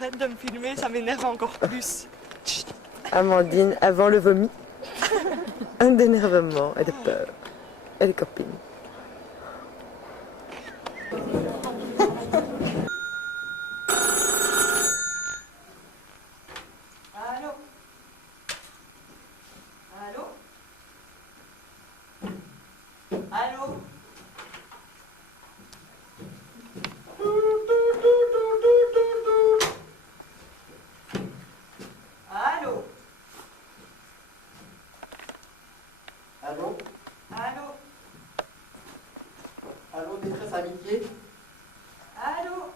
arrête de me filmer, ça m'énerve encore plus. Amandine, avant le vomi, un d'énervement et de peur. Et les copines. Allô? Allô? Allô? Allô? Allô? Allô? Allô, détresse amitié? Allô?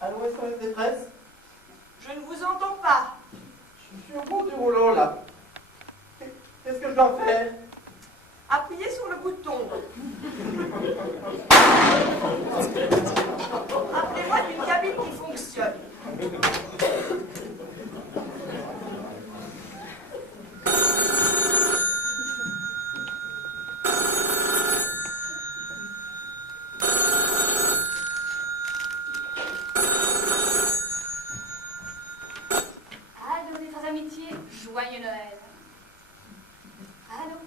Allô, SOS détresse? Je ne vous entends pas. Je suis au bout du rouleau là. Qu'est-ce que je dois faire? Appuyez sur le bouton. Appelez-moi d'une cabine qui fonctionne. Allô, détresse amitié, joyeux Noël. Allô?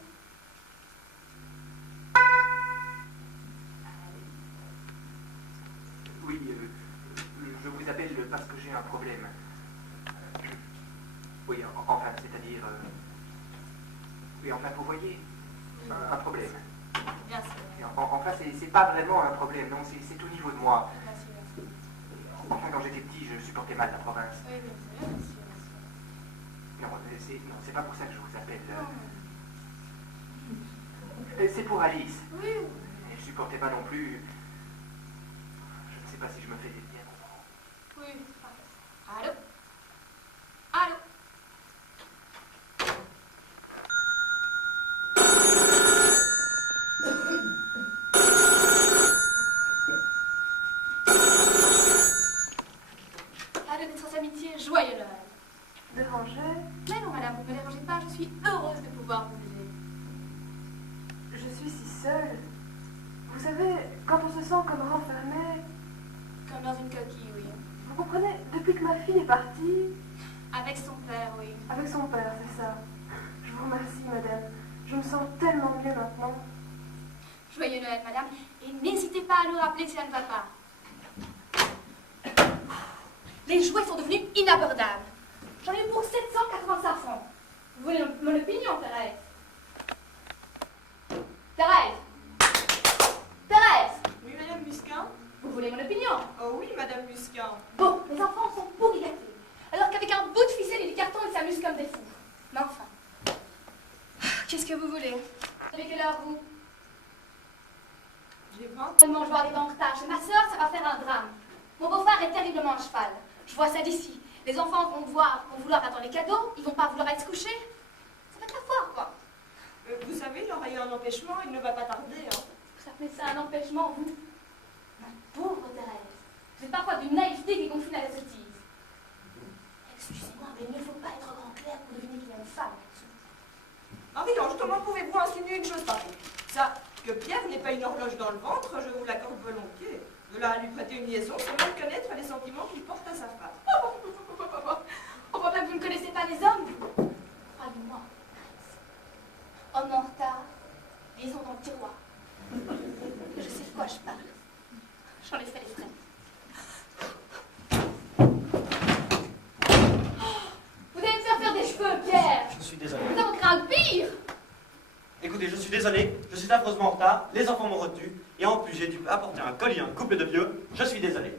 Oui, je vous appelle parce que j'ai un problème. Oui, enfin, c'est-à-dire... oui, enfin, vous voyez, un problème. Bien sûr. Enfin, c'est pas vraiment un problème, non, c'est au niveau de moi. Bien sûr. Enfin, quand j'étais petit, je supportais mal la province. Oui, bien sûr. Non, c'est pas pour ça que je vous appelle. C'est pour Alice. Oui. Elle supportait pas non plus... Je ne sais pas si je me fais bien comprendre. Oui. Allô? Allô? Allô, détresse amitié, joyeux Noël. Déranger? Mais non, madame, vous ne me dérangez pas, je suis heureuse de pouvoir vous aider. Je suis si seule. Vous savez, quand on se sent comme renfermé, Comme dans une coquille, oui. vous comprenez, depuis que ma fille est partie, Avec son père, oui. avec son père, c'est ça. Je vous remercie, madame. Je me sens tellement mieux maintenant. Joyeux Noël, madame. Et n'hésitez pas à nous rappeler si ça ne va pas. Les jouets sont devenus inabordables. J'en ai pour 785 francs. Vous voulez mon opinion, Thérèse? Thérèse? Thérèse? Oui, Madame Musquin? Vous voulez mon opinion? Oh oui, Madame Musquin. Bon, les enfants sont pourris gâtés. Alors qu'avec un bout de ficelle et du carton, ils s'amusent comme des fous. Mais enfin. Qu'est-ce que vous voulez? Vous avez quelle heure, vous? J'ai 20. Seulement, je vais arriver en retard. Chez ma soeur, ça va faire un drame. Mon beau-frère est terriblement à cheval. Je vois ça d'ici. Les enfants vont vouloir attendre les cadeaux, ils vont pas vouloir être couchés. Ça va être la foire, quoi. Vous savez, il aura eu un empêchement, il ne va pas tarder. Hein. Vous appelez ça un empêchement, vous? Ma pauvre Thérèse. Vous êtes parfois d'une naïveté qui confine à la sottise. Excusez-moi, mais il ne faut pas être grand clair pour deviner qu'il y a une femme là-dessous. Marie-Ange, comment pouvez-vous insinuer une chose pareille? Ça, que Pierre n'ait pas une horloge dans le ventre, je vous l'accorde volontiers. De là à lui prêter une liaison, c'est mal connaître les sentiments qu'il porte à sa femme. On voit bien que vous ne connaissez pas les hommes, vous. Croyez-moi, homme en retard, liaison dans le tiroir. Je sais de quoi je parle. J'en ai fait les frais. Vous allez me faire des cheveux, Pierre. Je suis désolé. Vous en craint pire. Écoutez, je suis désolé, je suis affreusement en retard, les enfants m'ont retenu, et en plus j'ai dû apporter un collier, un couple de pieux, je suis désolé.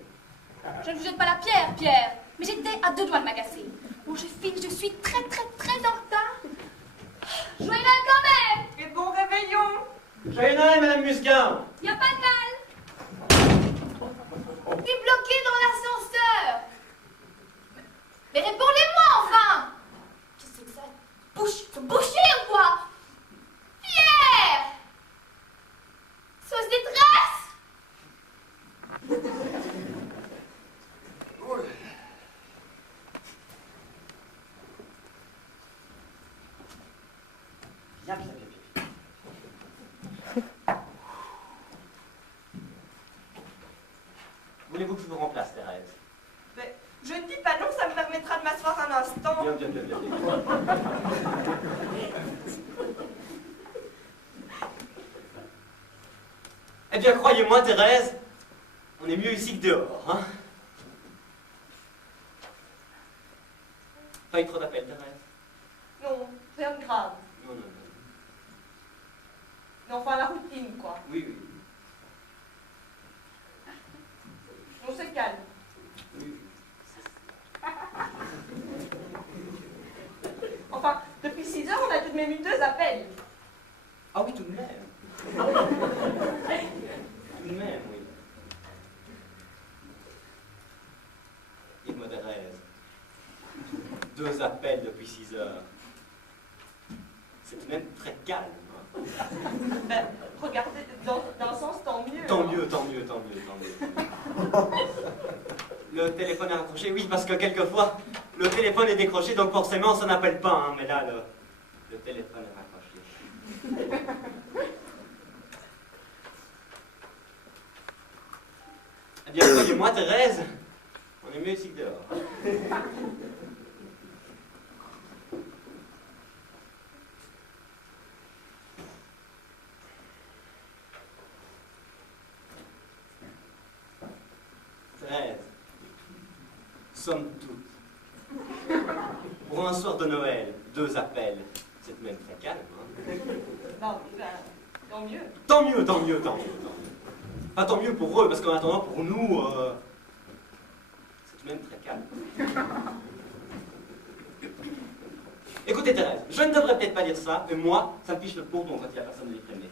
Je ne vous jette pas la pierre, Pierre, mais j'étais à 2 doigts de m'agacer. Bon, je file, je suis très en retard. Joyeux Noël quand même. Et bon réveillon! Joyeux Noël, Madame Musquin. Y a pas de mal. T'es bloqué dans l'ascenseur. Mais répondez-moi enfin. Qu'est-ce que c'est que ça? Bouché ou quoi? Pierre! Sauce détresse! Bien, bien, bien. Voulez-vous que je vous remplace, Thérèse? Mais permettra de m'asseoir un instant. Bien, bien, bien, bien. Eh bien, croyez-moi, Thérèse, on est mieux ici que dehors, hein? Pas eu trop d'appels, Thérèse? Non, rien de grave. Non, non, non. Mais enfin, la routine, quoi. Oui, oui. On se calme. Oui, oui. Enfin, depuis 6 heures, on a tout de même eu 2 appels. Ah oui, tout de même. Tout de même, oui. Dites-moi, Thérèse, 2 appels depuis 6 heures. C'est tout de même très calme. Hein? Ben, regardez, dans un sens, tant mieux. Tant hein. mieux, tant mieux, tant mieux, tant mieux. Le téléphone est raccroché, oui, parce que quelquefois, le téléphone est décroché, donc forcément, ça n'appelle pas, hein, mais là, le téléphone est raccroché. Eh bien, croyez-moi, Thérèse, on est mieux ici que dehors. Thérèse, somme toute, pour un soir de Noël, 2 appels, c'est tout de même très calme, hein? Non, ben, tant mieux. Tant mieux, tant mieux, tant mieux, tant mieux. Pas tant mieux pour eux, parce qu'en attendant, pour nous, c'est tout de même très calme. Écoutez, Thérèse, je ne devrais peut-être pas dire ça, mais moi, ça me fiche le bourdon quand il n'y a personne de les prévenir.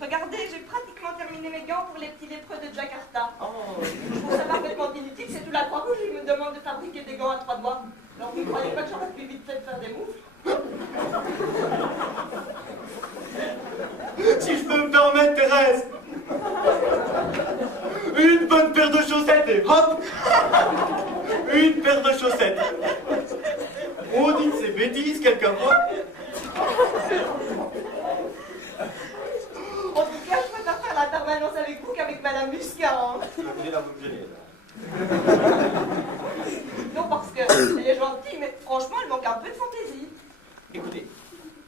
Regardez, j'ai pratiquement terminé mes gants pour les petits lépreux de Jakarta. Oh, Je trouve ça parfaitement inutile, c'est tout la Croix-Rouge, ils me demandent de fabriquer des gants à 3 doigts. Alors vous ne croyez pas que j'aurais plus vite fait de faire des moufles? si je peux me permettre, Thérèse, une bonne paire de chaussettes et hop, une paire de chaussettes. On dit que c'est bêtise quelquefois. En tout cas, je préfère faire la permanence avec vous qu'avec Madame Muscat. Hein. Écoutez, là, vous me gênez, là. Non, parce qu'elle est gentille, mais franchement, elle manque un peu de fantaisie. Écoutez,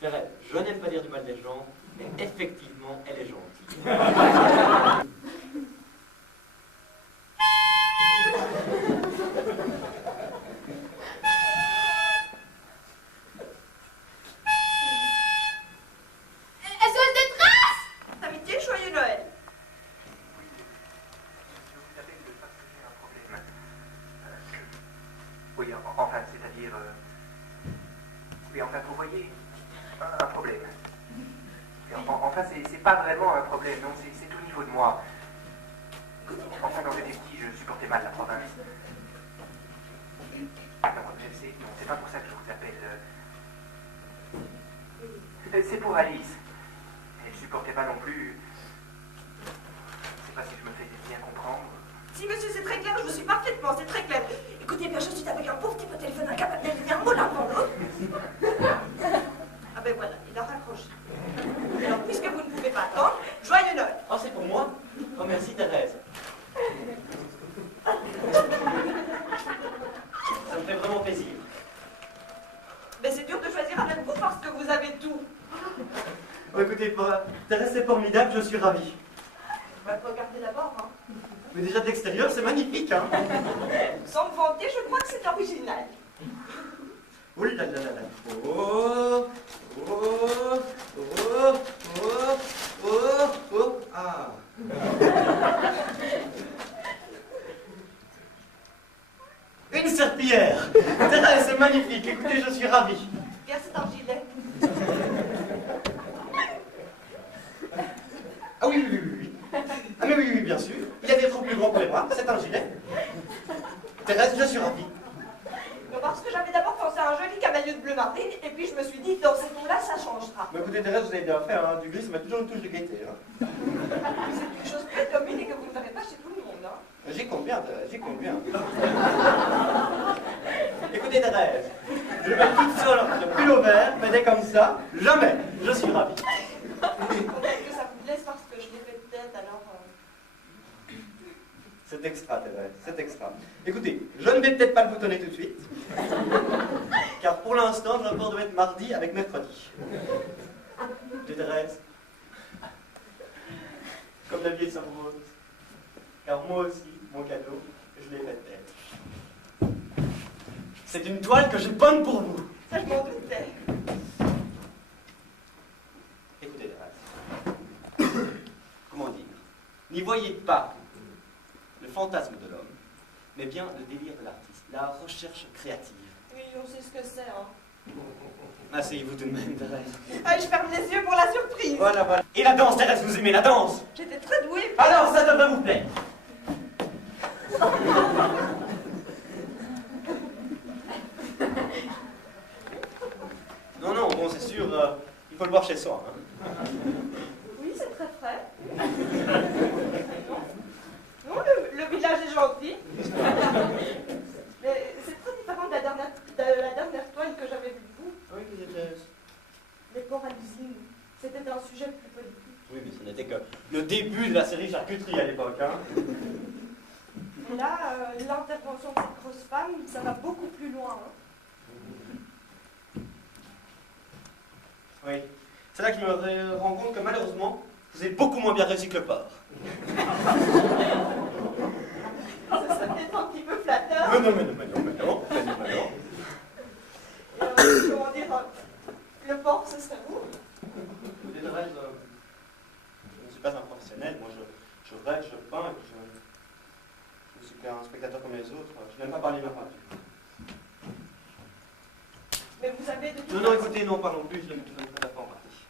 Thérèse, je n'aime pas dire du mal des gens, mais effectivement, elle est gentille. SOS détresse! Amitié, joyeux Noël. Je vous appelle parce que j'ai un problème. Oui, enfin, c'est-à-dire... Oui, enfin, vous voyez, un problème. Et enfin, c'est pas vraiment un problème, non, c'est au niveau de moi. Enfin, quand j'étais petit, je supportais mal la province. Non, je sais, non, c'est pas pour ça que je vous appelle. C'est pour Alice. Elle supportait pas non plus. Je sais pas si je me fais bien comprendre. Si, monsieur, c'est très clair, je vous suis parfaitement, c'est très clair. Écoutez bien, je suis avec un pauvre type au téléphone incapable de dire un mot l'un pour l'autre. Ah ben voilà, il a raccroché. Alors, puisque vous ne pouvez pas attendre, joyeux Noël. Oh, c'est pour moi? Oh, merci, Thérèse. Ça me fait vraiment plaisir. Mais c'est dur de choisir avec vous parce que vous avez tout. Oh, écoutez, Thérèse, c'est formidable, je suis ravi. Bah, regardez d'abord, hein. Mais déjà de l'extérieur, c'est magnifique, hein? Sans me vanter, je crois que c'est original. Oh là là là là. Oh, oh, oh, oh, oh, oh, ah. Une serpillière. Thérèse, c'est magnifique. Écoutez, je suis ravi. Regarde, c'est un gilet. Ah oui, oui, oui, oui. Ah mais oui, oui, bien sûr. Il y a des trous plus grands pour les bras. C'est un gilet. Thérèse, je suis ravi. Non, parce que j'avais d'abord pensé à un joli cavalier de bleu marine, et puis je me suis dit, dans ces tons-là, ça changera. Mais écoutez, Thérèse, vous avez bien fait, hein. Du gris, ça met toujours une touche de gaieté, hein. C'est quelque chose de très commune et que vous ne verrez pas chez tout le monde, hein. J'y compte bien, Thérèse, j'y compte bien. Écoutez, Thérèse, je vais toute seule, le pull au vert, m'aider comme ça, jamais. Je suis ravi. Peut-être que ça vous blesse parce que je l'ai fait de tête, alors... C'est C'est extra, Thérèse, c'est extra. Écoutez, je ne vais peut-être pas le boutonner tout de suite, car pour l'instant, le rapport doit être mardi avec mercredi. De Thérèse, comme la vie est rose, car moi aussi, mon cadeau, je l'ai fait d'elle. C'est une toile que j'ai bonne pour vous. Ça, je m'en doutais. Écoutez, Thérèse, comment dire, n'y voyez pas le fantasme de l'homme, mais bien le délire de l'artiste, la recherche créative. Oui, on sait ce que c'est, hein. Asseyez-vous tout de même, Thérèse. Ah, je ferme les yeux pour la surprise. Voilà, voilà. Et la danse, Thérèse, vous aimez la danse? J'étais très douée. Alors, ça devrait vous plaire. Non, non, bon, c'est sûr, il faut le voir chez soi. Hein. Oui, c'est très frais. Non, le village est gentil. Mais c'est très différent de la dernière toile que j'avais vue de vous. Oui, que c'était... Les porcs à l'usine. C'était un sujet plus politique. Oui, mais ce n'était que le début de la série charcuterie à l'époque. Hein. Et là, l'intervention de cette grosse femme, ça va beaucoup plus loin. Hein. Oui. C'est là que je me rends compte que malheureusement, vous avez beaucoup moins bien réussi que le porc. Ça peut-être un petit peu flatteur. Mais non. Comment dire, le porc, ce serait vous. Écoutez, Thérèse, je ne suis pas un professionnel. Moi, je rêve, je peins, et puis je suis qu'un spectateur comme les autres. Je n'aime pas parler de ma peinture. Mais vous avez de toute Non, façon... écoutez, non, pas non plus, je ne pas en partie.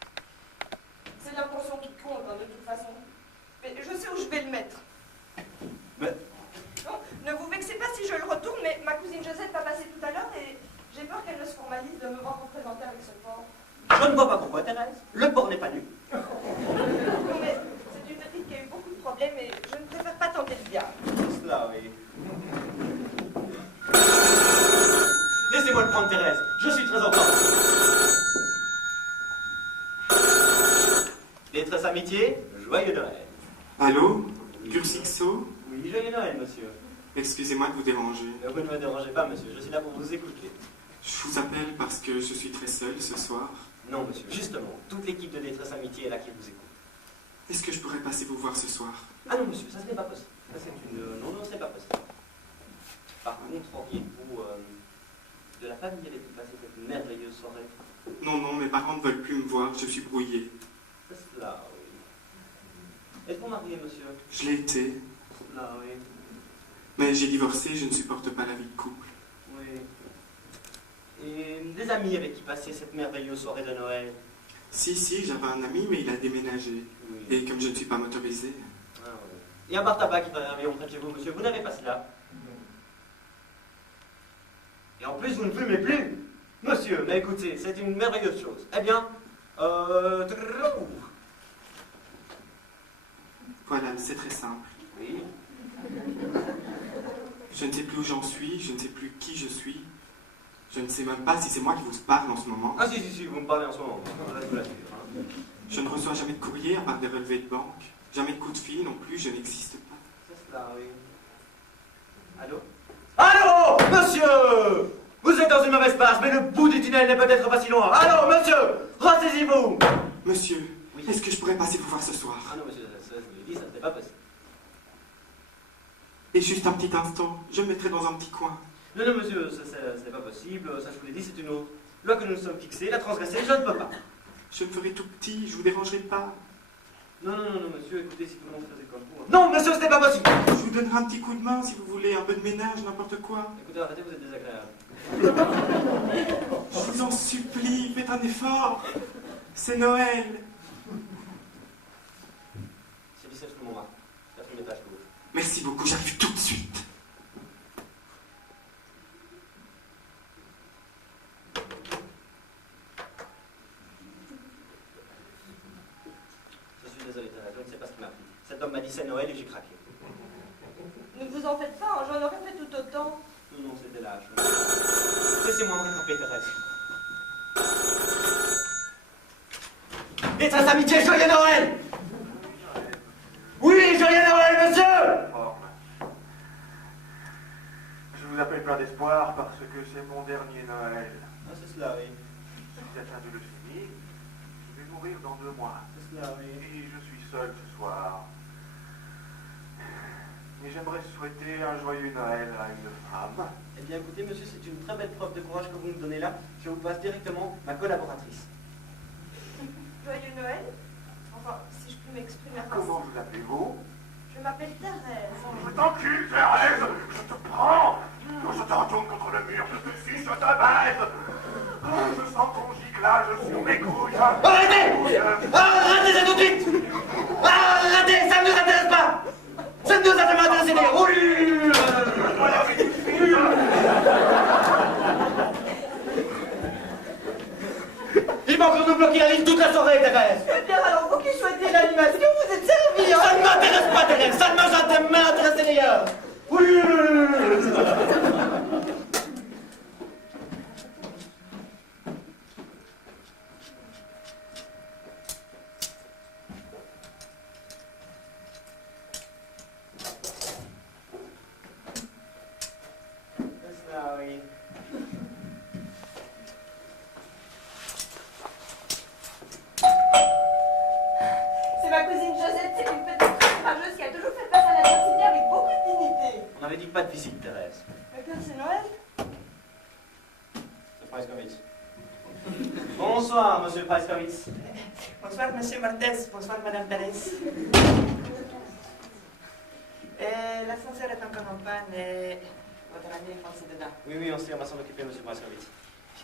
C'est l'intention qui compte, hein, de toute façon. Mais je sais où je vais le mettre. Mais... Non, ne vous vexez pas si je le retourne, mais ma cousine Josette va passer tout à l'heure et j'ai peur qu'elle ne se formalise de me voir représenter avec ce porc. Je ne vois pas pourquoi, Thérèse. Le porc n'est pas nu. Non, mais c'est une petite qui a eu beaucoup de problèmes et je ne préfère pas tenter le diable. Cela, oui. Laissez-moi le prendre, Thérèse. Je suis très en retard. Détresse amitié, joyeux Noël. Allô, Cursixo? Oui, joyeux Noël, monsieur. Excusez-moi de vous déranger. Vous ne me dérangez pas, monsieur. Je suis là pour vous écouter. Je vous appelle parce que je suis très seul ce soir. Non, monsieur. Justement, toute l'équipe de Détresse amitié est là qui vous écoute. Est-ce que je pourrais passer vous voir ce soir? Ah non, monsieur, ça ce n'est pas possible. Ça, c'est une... Non, ce n'est pas possible. Par contre, auriez-vous de la famille avec qui passer cette merveilleuse soirée? Non, mes parents ne veulent plus me voir, je suis brouillé. C'est cela, oui. Êtes-vous marié, monsieur? Je l'ai été, C'est cela, oui. mais j'ai divorcé, je ne supporte pas la vie de couple. Oui. Et des amis avec qui passer cette merveilleuse soirée de Noël? Si, j'avais un ami, mais il a déménagé. Oui. Et comme je ne suis pas motorisé... Ah, oui. Et un bar tabac qui va arriver près de chez vous, monsieur, vous n'avez pas cela? Et en plus, vous ne fumez plus. Monsieur, mais écoutez, c'est une merveilleuse chose. Eh bien, Voilà, c'est très simple. Oui. Je ne sais plus où j'en suis, je ne sais plus qui je suis. Je ne sais même pas si c'est moi qui vous parle en ce moment. Ah si, vous me parlez en ce moment. Là, je vous l'assure, hein. Je ne reçois jamais de courrier à part des relevés de banque. Jamais de coup de fil non plus, je n'existe pas. C'est cela, oui. Allô? Allô, monsieur! Vous êtes dans une mauvaise passe, mais le bout du tunnel n'est peut-être pas si loin. Allô, monsieur! Ressaisissez-vous! Monsieur, Oui. est-ce que je pourrais passer vous voir ce soir? Ah non, monsieur, ça, je vous l'ai dit, ça n'est pas possible. Et juste un petit instant, je me mettrai dans un petit coin. Non, monsieur, ça n'est pas possible. Ça, je vous l'ai dit, c'est une autre loi que nous nous sommes fixée. La transgresser, je ne peux pas. Je me ferai tout petit, je vous dérangerai pas. Non, monsieur, écoutez, si tout le monde faisait comme vous... Non, monsieur, ce n'est pas possible! Je vous donnerai un petit coup de main si vous voulez, un peu de ménage, n'importe quoi. Écoutez, arrêtez, vous êtes désagréable. Je vous en supplie, faites un effort. C'est Noël. C'est 17 rue Montmartre, 4e étage gauche. Merci beaucoup, j'arrive tout de suite. Je suis désolé, Thérèse, je ne sais pas ce qui m'a pris. Cet homme m'a dit c'est Noël et j'ai craqué. Ne vous en faites pas, hein, j'en aurais fait tout autant. Non, c'était lâche. Laissez-moi me rattraper, Thérèse. Détresse amitié, joyeux Noël! Oui, joyeux Noël, monsieur! vous appelle plein d'espoir parce que c'est mon dernier Noël. Ah, c'est cela, oui. Je suis atteint de leucémie. Je vais mourir dans 2 mois. C'est cela, oui. Et je suis seul ce soir. Mais j'aimerais souhaiter un joyeux Noël à une femme. Eh bien, écoutez, monsieur, c'est une très belle preuve de courage que vous nous donnez là. Je vous passe directement ma collaboratrice. Joyeux Noël. Enfin, si je puis m'exprimer ainsi. Comment vous appelez-vous? Je m'appelle Thérèse. Je t'encule, Thérèse! Je te prends! Je te retourne contre le mur, je te fiche, je te baise! Je sens ton giclage sur mes couilles! Arrêtez! Arrêtez ça tout de suite! Arrêtez! Ça ne nous intéresse pas! Ça ne nous a jamais intéressé! Il va encore nous bloquer la ligne toute la soirée, Thérèse! Eh bien, alors vous qui choisissez l'animation, vous êtes servi, hein? Ça ne m'intéresse pas, Thérèse! Ça ne m'intéresse d'ailleurs! C'est ma cousine Josette, c'est une petite courageuse qui a toujours fait face à l'adversité avec beaucoup de dignité. On avait dit pas de visite, Thérèse. Mais quand c'est Noël? C'est Praiskowitz. Bonsoir, monsieur Praiskowitz. Bonsoir, monsieur Martès. Bonsoir, madame Thérèse. L'ascenseur est encore en panne et votre ami est coincé dedans. Oui, on va s'en occuper, monsieur Praiskowitz.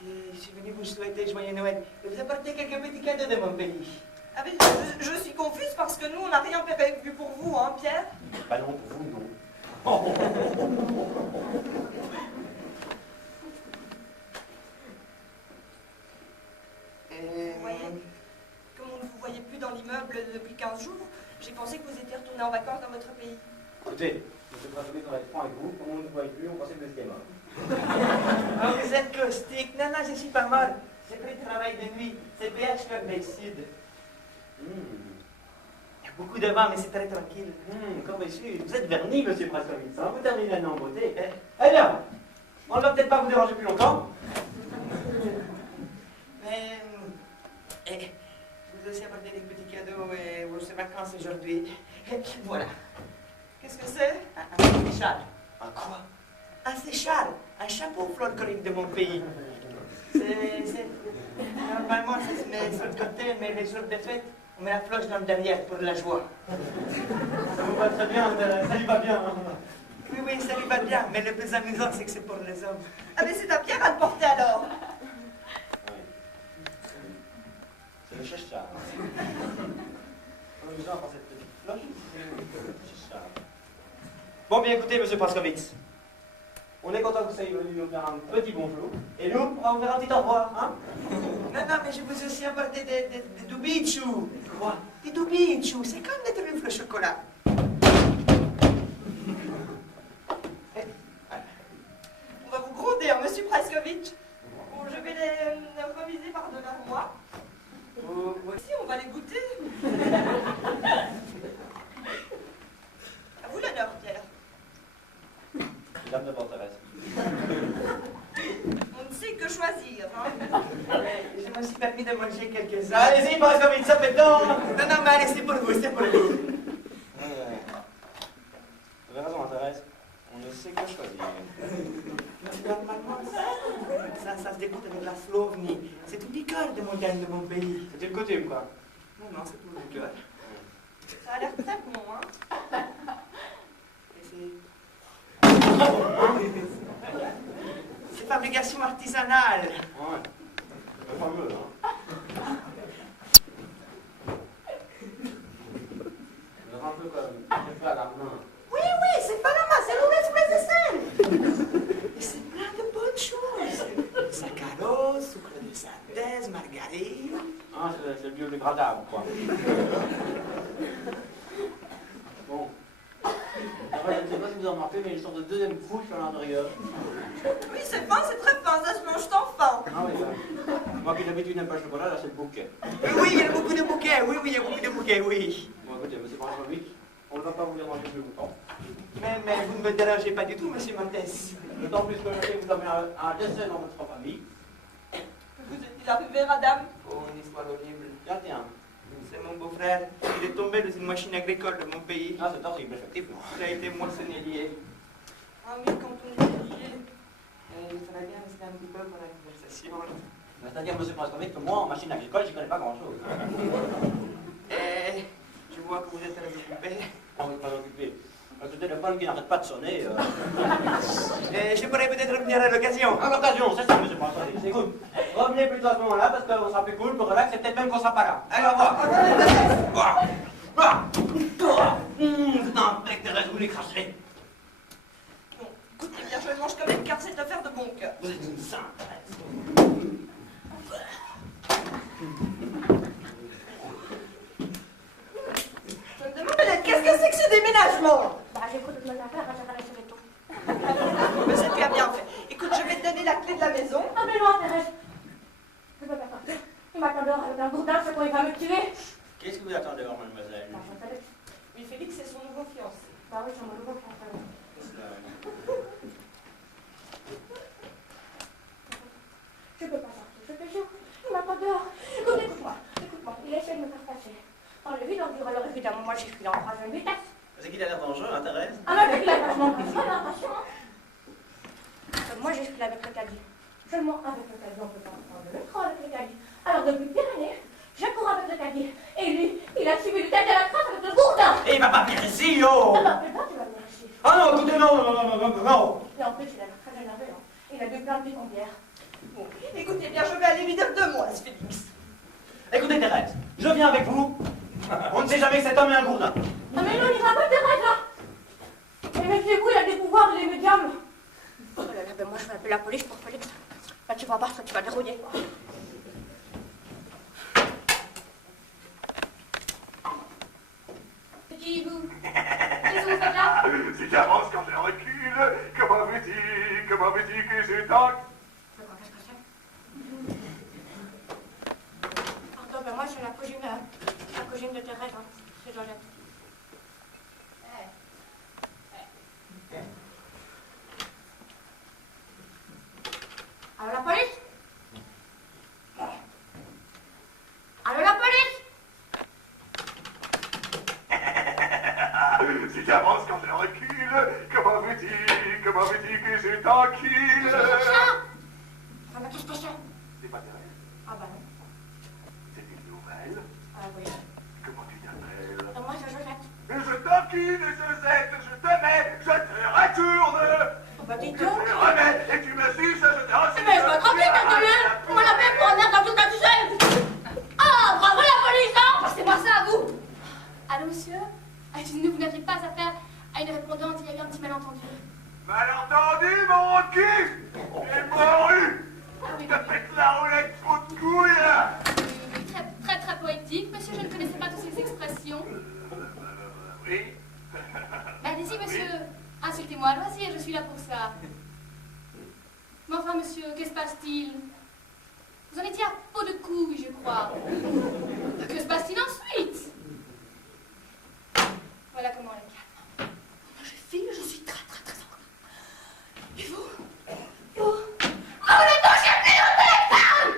Je suis venu vous souhaiter joyeux Noël et vous apporter quelques petits cadeaux de mon pays. Ah mais je suis confuse parce que nous, on n'a rien prévu pour vous, hein, Pierre? Bah non, pour vous, non. Vous voyez, comme on ne vous voyait plus dans l'immeuble depuis 15 jours, j'ai pensé que vous étiez retourné en vacances dans votre pays. Écoutez, monsieur Praiskowitz, on va être franc avec vous. Comme on ne vous voyait plus, on pensait que vous étiez mort. Oh, vous êtes caustique. Non, je ne suis pas mort. J'ai pris le travail de nuit. C'est péage comme Sud. Il y a beaucoup de vent, mais c'est très tranquille. Comme ici, vous êtes verni, monsieur Praiskowitz. Hein, vous terminez l'année en beauté. Eh bien, on ne va peut-être pas vous déranger plus longtemps. Mais je vous ai aussi apporté des petits cadeaux pour ces vacances aujourd'hui. Voilà. Qu'est-ce que c'est? Un châle. Un quoi? Un séchal. Un chapeau folklorique de mon pays. Normalement, ça se met sur le côté, mais les jours de fête, on met la cloche dans le derrière pour la joie. Ça vous va très bien, ça lui va bien. Oui, ça lui va bien, mais le plus amusant, c'est que c'est pour les hommes. Ah mais c'est à Pierre à le porter alors. C'est le chachar. On nous a cette petite cloche, c'est le chachar. Bon, bien écoutez, monsieur Praiskowitz. On est content que vous soyez venu nous faire un petit bonjour. Et nous, on va vous faire un petit au revoir, hein? Non, mais je vous ai aussi apporté des doubichous. Quoi? Des doubichous, c'est comme des truffes au chocolat. On va vous gronder, hein, monsieur Praiskowitz. Bon, je vais les reviser par-delà moi. Si, on va les goûter. À vous l'honneur, Pierre. Dame de Thérèse. On ne sait que choisir, hein. Je me suis permis de manger quelques-uns. Allez-y, Praiskowitz, ça fait temps. Non, mais allez, c'est pour vous, c'est pour vous. Vous avez raison, Thérèse. On ne sait que choisir. Normalement, ça se dégoûte avec la Slovnie. C'est une liqueur de montagne de mon pays. C'est une coutume, quoi. Non, c'est une liqueur. Ça a l'air très bon, hein. Et c'est fabrication artisanale. Ouais. C'est fameux, hein. Un peu comme c'est pas la main. Oui, c'est pas la main, c'est l'eau express. Et c'est plein de bonnes choses. Saccharose, sucre de synthèse, margarine. Ah, c'est le biodégradable, quoi. Bon. Après, je ne sais pas si vous en remarquez, mais il y a une sorte de deuxième couche à l'intérieur. Oui, c'est fin, c'est très fin, ça se mange sans fin. Ah oui, ça. Moi qui d'habitude n'aime pas le chocolat, là c'est le bouquet. Oui, il y a beaucoup de bouquets. Oui, il y a beaucoup de bouquets, oui. Bon, écoutez, monsieur Praiskowitz, On ne va pas vous déranger plus longtemps. Mais vous ne me dérangez pas du tout, monsieur Montes. D'autant plus que je sais que vous avez un décès dans votre famille. Vous êtes arrivé, madame? Oh, une histoire horrible. Tiens. C'est mon beau-frère. Il est tombé dans une machine agricole de mon pays. Ah, c'est horrible, effectivement. Il a été moissonnelier. Ah oui, quand on est lié. Il faudrait bien rester un petit peu pour la conversation. C'est-à-dire, monsieur Pascovic, que moi, en machine agricole, j'y connais pas grand-chose. Je vois que vous êtes très occupé. On n'est pas occupé. Ce téléphone qui n'arrête pas de sonner. Je pourrais peut-être revenir à l'occasion. À l'occasion, c'est ça, monsieur Pascovic. Écoute, revenez plutôt à ce moment-là, parce qu'on sera plus cool, plus relax, et peut-être même qu'on sera pas là. Allez, au revoir. C'est un bec, Thérèse, vous l'écraserez. Bon, écoutez bien, je mange quand même, car c'est affaire de bon cœur. Vous êtes une sainte, Thérèse. Je me demande, Hélène, qu'est-ce que c'est que ce déménagement? Bah, j'ai beaucoup de choses à faire, j'arrête sur les taux. Mais c'est bien bien fait. Écoute, je vais te donner la clé de la maison. Ah, mais non, Thérèse. Je peux pas sortir. Il m'attend dehors avec un bourdin, c'est quoi, il va me tuer. Qu'est-ce que vous attendez, mademoiselle? Bah, je savais. Oui, Félix, c'est son nouveau fiancé. Bah oui, c'est mon nouveau fiancé. Je peux pas sortir, je te jure. Il m'attend dehors. Écoute-moi. Il essaie de me faire passer. Dans le vide, on dure, alors évidemment, moi j'ai fui en troisième vitesse. C'est qu'il a l'air dangereux, hein, Thérèse? Ah, mais il a vachement plus j'ai l'impression. Moi j'ai fui avec le caddie. Seulement avec le caddie, on peut pas prendre le métro avec le caddie. Alors depuis des années, je cours avec le caddie. Et lui, il a suivi le tête de la trace avec le bourdin. Et il va pas venir ici, oh! Ah bah, tu vas venir ici. Ah non, écoutez, non! Et en plus, il a l'air très énervé. Hein. Il a bu plein de bière. Bon, écoutez bien, je vais aller lui dire 2 mois, Félix. Écoutez, Thérèse, je viens avec vous. On ne sait jamais que cet homme est un gourdin. Ah mais non, il va pas Thérèse là. Mais méfiez-vous, il a des pouvoirs, il est médium. Oh là là, ben moi je vais appeler la police pour Félix. Là tu vas voir, ça tu vas dérouiller. C'est qui vous? Qu'est-ce que vous faites là? Si j'avance quand je recule, comment veux-tu que je tangue? Qu'est-ce que c'est? Pardon, ben moi c'est la cousine de Thérèse, hein. C'est Jolette. Allô la police? Allô la police? Si j'avance quand je recule, comment veux-tu que je t'enquille? Ah mais qu'est-ce que c'est? C'est pas Thérèse, Ah bah non. c'est une nouvelle. Ah oui. Comment tu t'appelles? Moi c'est Josette. Je t'enquille, je te mets, je te retourne. Oh bah dis Je donc. te remets et tu me suces, je te Eh ben je vais attraper ta gueule. On m'en a fait pour en air dans toute la chaise. Ah bravo la police, hein. Passez-moi ça à vous. Allô, monsieur? Vous n'aviez pas affaire à une répondante, il y a eu un petit malentendu. Malentendu, mon cul! J'ai mouru! Je te pète la roulette, trou de couille! Très poétique. Monsieur, je ne connaissais pas toutes ces expressions. Oui? Mais allez-y, monsieur. Insultez-moi à loisir, je suis là pour ça. Mais enfin, monsieur, que se passe-t-il? Vous en étiez à peau de couille, je crois. Que se passe-t-il ensuite? Voilà comment on est calme. Moi, je file, je suis très en colère. Et vous? Vous ne touchez plus au téléphone!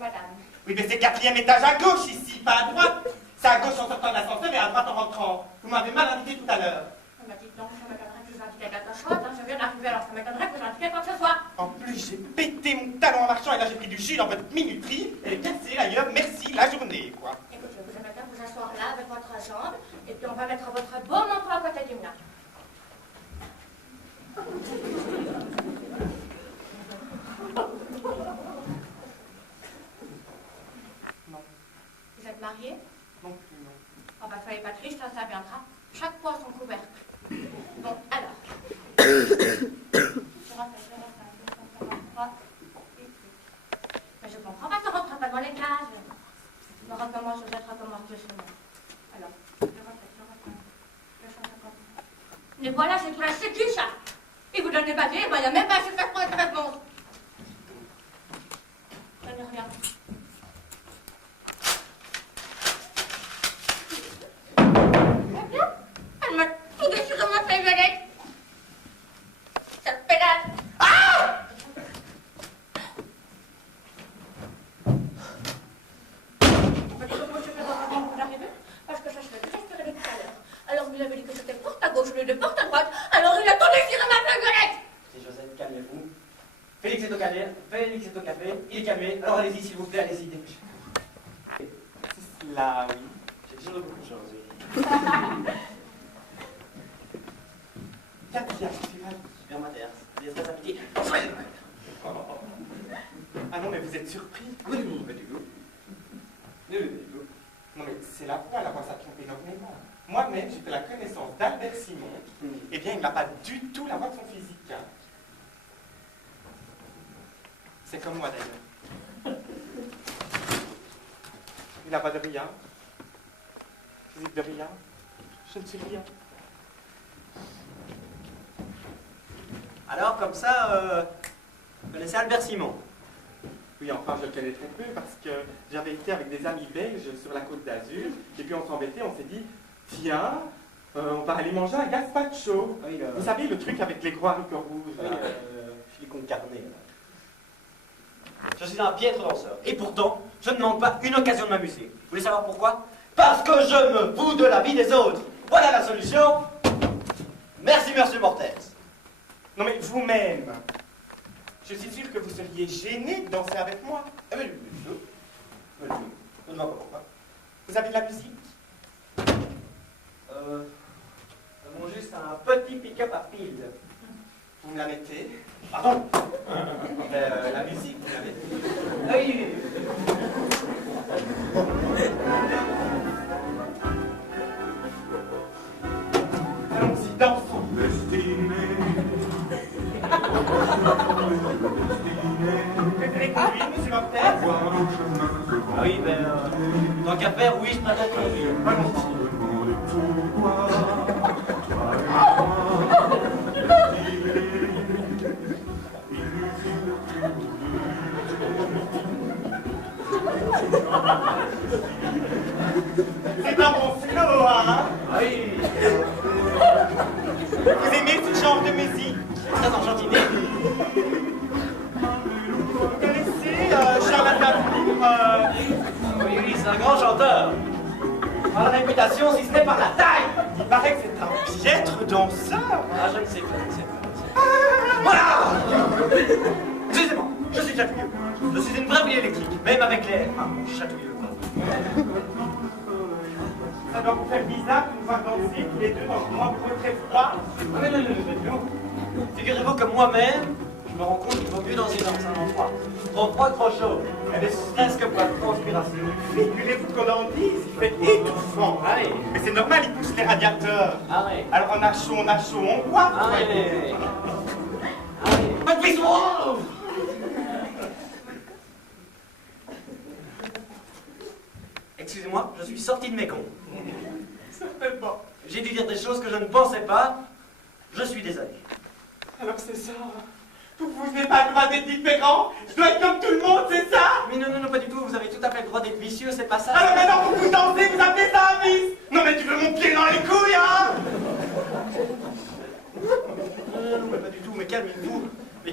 Madame. Oui, mais c'est 4e étage à gauche ici, pas à droite. C'est à gauche en sortant de l'ascenseur et à droite en rentrant. Vous m'avez mal indiqué tout à l'heure. Ah bah dites donc, ça m'étonnerait que je vous indique quelque chose, hein. Je viens d'arriver, alors ça m'étonnerait que vous indiquiez quoi que ce soit. En plus, j'ai pété mon talon en marchant et là j'ai pris du jus dans votre minuterie. Elle est cassée d'ailleurs, merci, la journée, quoi. Écoutez, vous aimez bien vous asseoir là avec votre jambe, et puis on va mettre votre bon manteau à côté du mien. Vous êtes marié? Non plus, non. Oh bah soyez pas triste, ça viendra. Chaque fois son couvercle. Bon, alors. Mais je comprends pas, ça rentre pas dans les cases. On recommence, vous êtes recommence doucement. Alors, je répète. Mais voilà, c'est tout la sécu, ça. Et vous donnez pas il n'y a même pas assez fait pour être réponse. Ça n'est rien. au lieu de porte à droite, alors il a tout déchiré ma flinguelette. C'est Josette, calmez-vous. Félix est au café, Félix est au café, il est calmé, alors allez-y s'il vous plaît, allez-y, dépêchez. C'est cela, oui. J'ai toujours beaucoup de choses, oui. Katia, c'est mal. Super mater, des stress à piquer. Ah non, mais vous êtes surpris? Oui, pas du tout. Oui, pas du tout. Non, mais c'est la voix ça trompe énormément. Moi-même, j'ai fait la connaissance d'Albert Simon. Eh bien, il n'a pas du tout la voix de son physique. Hein. C'est comme moi, d'ailleurs. Il n'a pas de rien. Physique de rien. Je ne suis rien. Alors, comme ça, vous connaissez Albert Simon? Oui, enfin, je le connais très peu parce que j'avais été avec des amis belges sur la côte d'Azur. Et puis, on s'embêtait, on s'est dit, tiens, on va aller manger un gazpacho. Oui, vous savez, le truc avec les gros haricots rouges. Oui, filicon carné. Je suis un piètre danseur. Et pourtant, je ne manque pas une occasion de m'amuser. Vous voulez savoir pourquoi? Parce que je me fous de la vie des autres. Voilà la solution. Merci, monsieur Mortez. Non, mais vous-même, je suis sûr que vous seriez gêné de danser avec moi. Eh bien, je ne vois pas pourquoi. Vous avez de la musique? Nous avons juste un petit pick-up à pile. Vous me la mettez? Pardon? La musique, vous la mettez? Ah oui, oui. Allons-y, dansons. Vous préférez conduire, monsieur Mortez? Ah oui, tant qu'à faire, oui, je préfère conduire. C'est un bon slow, hein? Oui. Vous aimez ce genre de musique? Très enchantiné. Vous connaissez Charles Aznavour? Oui, oui, c'est un grand chanteur. Par la réputation, si ce n'est par la taille. Il paraît que c'est un piètre danseur. Ah, je ne sais pas, je ne sais pas. Voilà! Excusez-moi, je suis chatouilleux. Je suis une vraie bille électrique, même avec les... Ah, chatouilleux. Ça doit vous faire bizarre de nous voir danser tous les deux dans ce grand bureau très froid. Ah, mais non. Figurez-vous que moi-même, je me rends compte qu'il vaut mieux danser dans un endroit. Trop froid, trop chaud. Et ne serait-ce que pour la transpiration. Figurez-vous qu'on en dise, il fait étouffant. Ah oui. Mais c'est normal, ils poussent les radiateurs. Ah oui. Alors on a chaud, on boit. Ah oui. Ah oui. Pas de bisous. Excusez-moi, je suis sorti de mes gonds. Certainement. J'ai dû dire des choses que je ne pensais pas. Je suis désolé. Alors c'est ça. Vous n'avez pas le droit d'être différent. Je dois être comme tout le monde, c'est ça? Mais non, pas du tout. Vous avez tout à fait le droit d'être vicieux, c'est pas ça. Alors maintenant vous dansez, vous appelez ça un vice? Non mais tu veux mon pied dans les couilles, hein? Non, pas du tout. Mais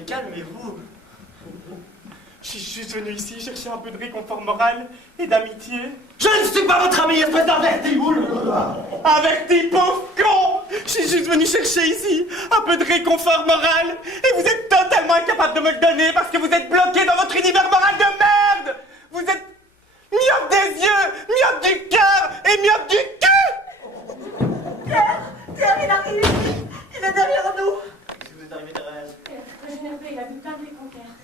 calmez-vous. Je suis juste venu ici chercher un peu de réconfort moral et d'amitié. Je ne suis pas votre ami, espèce d'averti. Averti, pauvre con! Je suis juste venu chercher ici un peu de réconfort moral et vous êtes totalement incapable de me le donner parce que vous êtes bloqué dans votre univers moral de merde! Vous êtes myope des yeux, myope du cœur et myope du cul! Pierre, il arrive! Il est derrière nous! Qu'est-ce que vous êtes arrivé, Thérèse? Très énervé, il a vu plein de réconforts.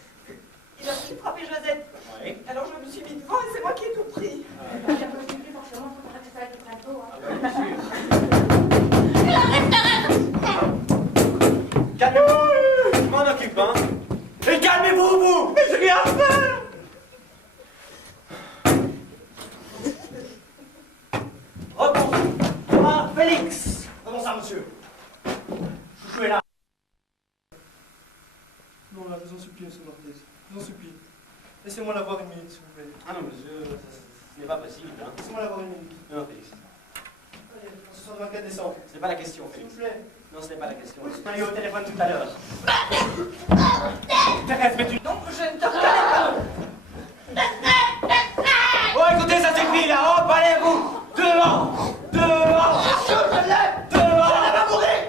Il a voulu frapper Josette. Oui. Alors je me suis mis devant et c'est moi qui ai tout pris. Il a pas plus forcément, il faudra que ça aille au plateau. Il arrive, Thérèse! Calmez-vous! Je m'en occupe, hein? Et calmez-vous, vous! Mais j'ai rien fait! Rebonsoir, Félix! Rebonsoir, monsieur. Chouchou est là. Non, là, je vous en supplie, monsieur Mortez. Je vous en supplie. Laissez-moi l'avoir une minute, s'il vous plaît. Ah non, monsieur, ce n'est pas possible, hein? Laissez-moi l'avoir une minute. Non, Félix. Allez, ce soir, le 24 décembre. Ce n'est pas la question, S'il Félix. vous plaît. Non, ce n'est pas la question. Je t'ai eu au téléphone tout à l'heure. Thérèse, mais tu... Donc je ne te reconnais pas. Oh, écoutez, ça suffit, là! Hop, allez, vous! Devant! Devant! Je lève! Devant! Je ne vais pas mourir!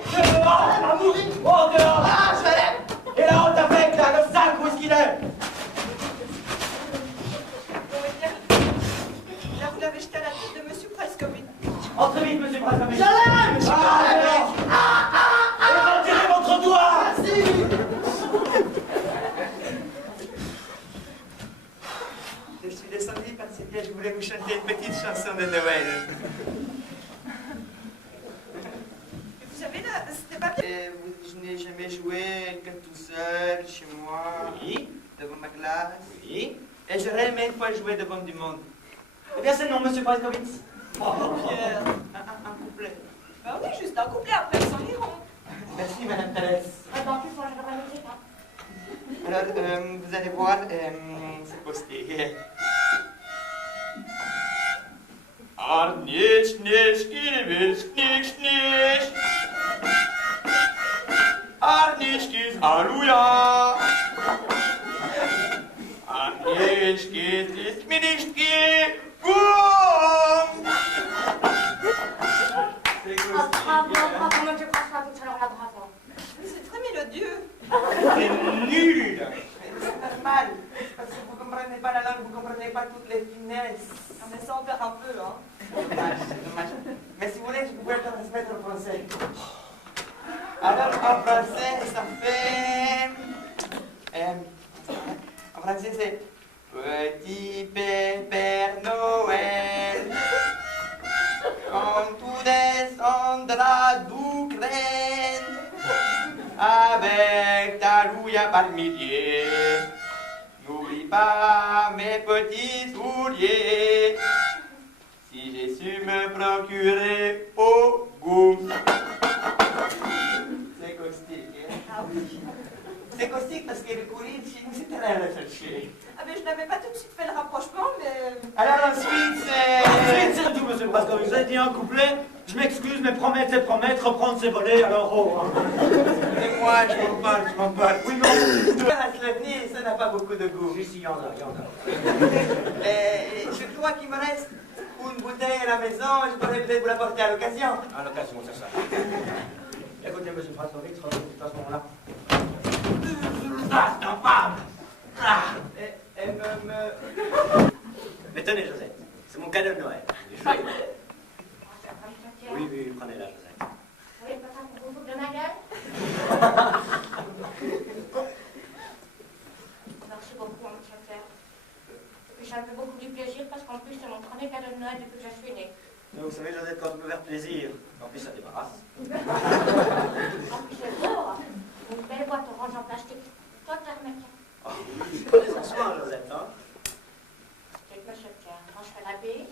très vite, monsieur Brassaville. J'aime. Retirez votre doigt. Merci. Je suis descendu parce que je voulais vous chanter une petite chanson de Noël. Vous savez, là, c'était pas bien. Je n'ai jamais joué que tout seul, chez moi, Oui. devant ma classe. Oui. Et j'aurais aimé une fois jouer devant du monde. Eh bien, c'est non, monsieur Braskovitz. Oh, Pierre, un couplet. Bah oui, juste un couplet, après ils s'en iront. Merci, Madame Thérèse. Attends, tu changes de musique, hein. Alors, vous allez voir, c'est posté. Arnisch, nisch, kiribisch, nisch, nisch. Arnischkis, Halleluja. Arnischkis, ist mir nicht gegum. Bravo, monsieur Braskovitz, alors là, bravo. C'est très mélodieux. C'est nul. C'est normal, parce que vous ne comprenez pas la langue, vous ne comprenez pas toutes les finesses. Non, mais ça en perd un peu, hein. Dommage, c'est dommage. Mais si vous voulez, je pouvais le transmettre en français. Alors, en français, ça fait... en français, c'est... Petit Père Noël, quand tout descendra d'Ukraine, avec ta louia par milliers, n'oublie pas mes petits souliers, si j'ai su me procurer au goût. C'est caustique, hein? Ah oui. C'est caustique parce que le courrier de chez nous, c'était rien à chercher. Ah mais je n'avais pas tout de suite fait le rapprochement, mais... Alors ensuite, c'est... Ensuite, c'est tout, monsieur Braskovitz. Vous avez dit un couplet. Je m'excuse, mais promettre, c'est promettre. Reprendre, c'est voler. Alors, oh. Et moi, je m'en parle. Oui, non. À Slovenie, ça n'a pas beaucoup de goût. Si, il y en a. Et je crois qu'il me reste une bouteille à la maison. Je pourrais peut-être vous la porter à l'occasion. À l'occasion, c'est ça. Écoutez, monsieur Braskovitz, revenez à ce moment-là. Ah, non, pas. Mais tenez, Josette, c'est mon cadeau de Noël. Oui, prenez-la, Josette. Vous voulez pas ça pour vous foutre de ma gueule? Merci beaucoup, monsieur Pierre. Ça me fait beaucoup du plaisir parce qu'en plus, c'est mon premier cadeau de Noël depuis que je suis née. Vous savez, Josette, quand on peut faire plaisir, en plus, ça débarrasse. En plus, c'est beau, hein. Une belle boîte orange en plastique. Toi, tu as remarqué. Prenez son soin, Josette, hein. Et monsieur Pierre, moi, je fais la bille.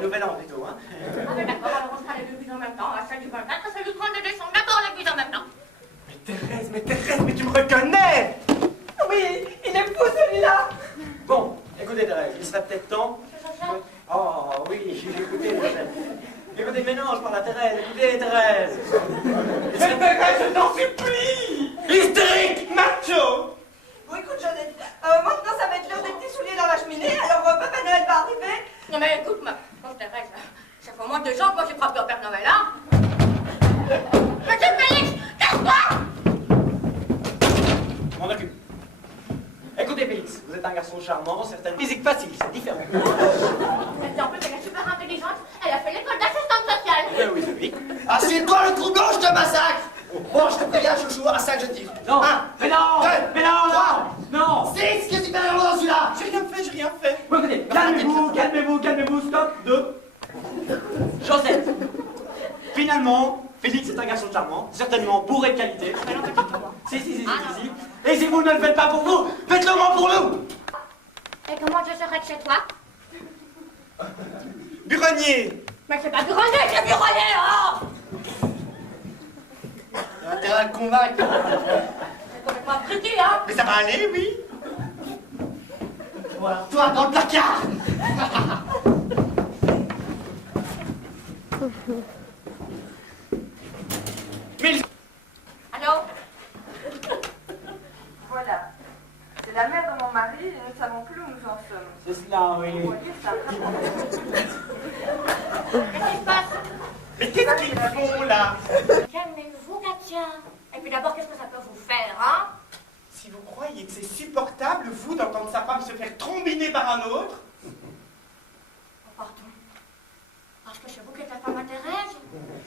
Nouvel an, plutôt, hein. Ah, mais d'accord, alors on fera les deux buts en même temps. À celle du 24 et celle du 32 décembre. D'accord, les buts en même temps. Thérèse, mais tu me reconnais? Oui, il est fou celui-là. Bon, écoutez, Thérèse, il serait peut-être temps... Oh, oui, écoutez, Josette. Écoutez, mais non, je parle à Thérèse. Écoutez, Thérèse. Mais Thérèse, je t'en supplie. Hystérique, macho. Bon, écoute, Jeannette, maintenant ça va être l'heure des petits souliers dans la cheminée, alors Papa Noël va arriver. Non, mais écoute, ma Thérèse, ça fait au moins 2 ans que je crois plus au Père Noël, hein. Monsieur Félix, casse-toi. M'en occupe. Écoutez, Félix, vous êtes un garçon charmant, certaines physique facile, c'est différent. En plus, elle est super intelligente. Elle a fait l'école d'assistante sociale. Oui. Assieds-toi, le trou blanc, je te massacre. Bon, je te préviens, chouchou, à 5 je tire. Non, 1, mais non, 2, mais non, 3, non. 6, qu'est-ce que tu fais derrière moi dans celui-là? J'ai rien fait. Bon, écoutez, calmez-vous, stop, 2. Josette, finalement, Félix est un garçon charmant, certainement bourré de qualité. Mais non, petit moi. Si. Et si vous ne le faites pas pour vous, faites-le moins pour nous. Et comment je serai de chez toi? Buronnier. Mais c'est pas buronnier, c'est buronnier, oh. T'as intérêt à le convaincre. C'est complètement abruti, hein. Mais ça va aller, oui. Voilà, toi, dans le placard. Allô? Voilà. C'est la mère de mon mari et nous ne savons plus où nous en sommes. C'est cela, oui. Vous voyez, ça. Qu'est-ce qui se passe? Mais qu'est-ce qu'ils font, là? Calmez-vous, Katia. Et puis d'abord, qu'est-ce que ça peut vous faire, hein? Si vous croyez que c'est supportable, vous, d'entendre sa femme se faire trombiner par un autre... Oh, pardon. Parce que c'est vous qui êtes la femme à Thérèse.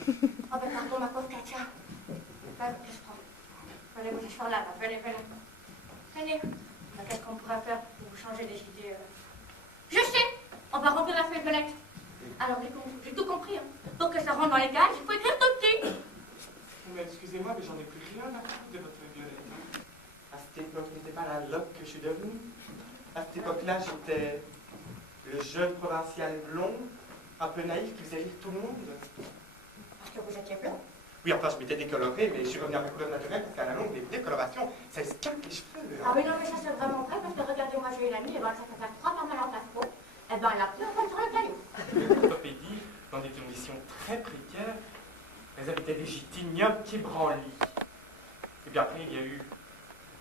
Oh ben pardon, ma pauvre Katia. Ben, laisse-moi. Venez vous asseoir là, venez. Venez. Ben, qu'est-ce qu'on pourrait faire pour vous changer des idées Je sais. On va remplir la feuille de lettre. Alors j'ai tout compris. Hein. Pour que ça rentre dans les cases, il faut écrire tout petit. Mais excusez-moi, mais j'en ai plus rien à foutre de votre violette. Hein. À cette époque, n'était pas la loque que je suis devenue. À cette époque-là, j'étais le jeune provincial blond, un peu naïf qui faisait rire tout le monde. Parce que vous étiez blond. Oui, enfin, je m'étais décoloré, mais je suis revenu à ma couleur naturelle parce qu'à la longue, les décolorations, ça escape les cheveux. Ah oui, non, mais ça c'est vraiment vrai, parce que regardez, moi j'ai une amie, et ben ça fait faire 3 permanentes à peau, et ben elle a plus sur le caillou. Orthopédie, dans des conditions très précaires, elles habitaient des gîtes ignobles qui branlient. Et puis après, il y a eu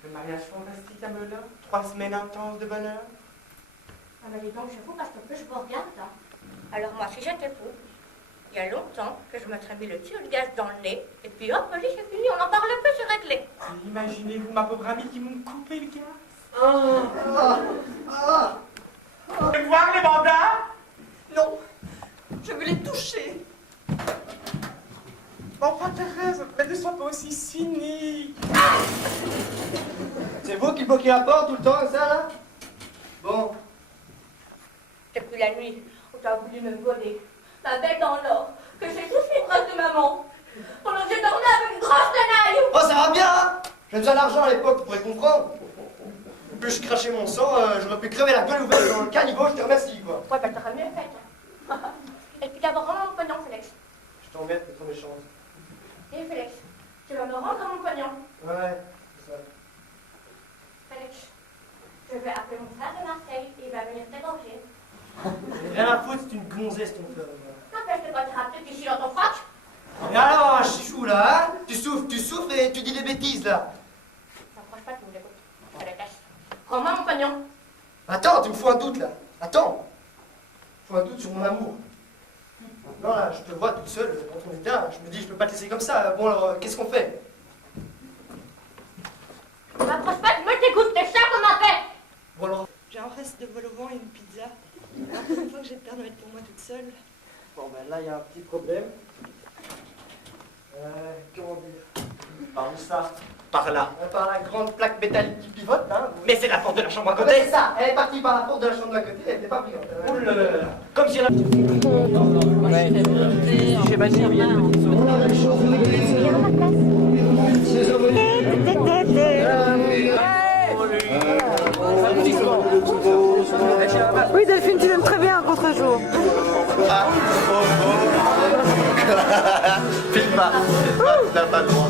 le mariage fantastique à Melun, 3 semaines intenses de bonheur. Ah ben dis donc, je vous, parce que plus je vous regarde, là. Alors moi, si j'étais fou, il y a longtemps que je me serais mis le tuyau de gaz dans le nez, et puis hop, allez, c'est fini, on n'en parle plus, c'est réglé. Imaginez-vous ma pauvre amie qui m'ont coupé le gaz. Vous voulez voir les mandats? Non, je veux les toucher. Enfin, Thérèse, mais ne sois pas aussi cynique. C'est vous qui bloquez la porte tout le temps, ça, là? Bon. Depuis la nuit où tu as voulu me voler ma bête en or, que j'ai touché les bras de maman, pendant que j'ai dormi avec une grosse tenaille. Oh, ça va bien, hein? J'avais besoin d'argent à l'époque, vous pourrez comprendre. En plus, je crachais mon sang, j'aurais pu crever la gueule ouverte dans le caniveau, je te remercie, quoi. Ouais, ben t'aurais mieux fait. Hein. Et puis d'abord, rends mon pognon, Félix. Je t'embête, t'es trop méchante. Et Félix, tu vas me rendre mon pognon. Ouais, c'est ça. Félix, je vais appeler mon frère de Marseille et il va venir t'égorger. Rien à foutre, c'est une gonzesse, ton frère. N'empêche de pas te rappeler que je suis dans ton froc. Et alors, chichou, là, hein? Tu souffres et tu dis des bêtises, là. T'approches pas, tu me l'écoutes. Je te déteste. Rends-moi mon pognon. Attends, tu me fous un doute, là. Attends. Tu me fous un doute sur mon amour. Non, là, je te vois toute seule dans ton état. Je me dis, je peux pas te laisser comme ça. Bon, alors, qu'est-ce qu'on fait? Tu m'approches pas, tu me dégoûtes, t'es ça qu'on m'a fait. Bon, alors. J'ai un reste de vol au vent et une pizza. La prochaine fois que j'ai le Père Noël pour moi toute seule. Bon, ben là, il y a un petit problème. Comment dire? Par où ça? Par là. Par la grande plaque métallique qui pivote, hein. Mais c'est la porte de la chambre à Ah, ben, côté. c'est ça. Elle est partie par la porte de la chambre d'à côté, elle n'était pas brillante. Ouh là là là. Comme si elle a... J'ai pas dit rien. Oui, Delphine, tu l'aimes très bien un contre-jour. Filme pas, t'as pas le droit.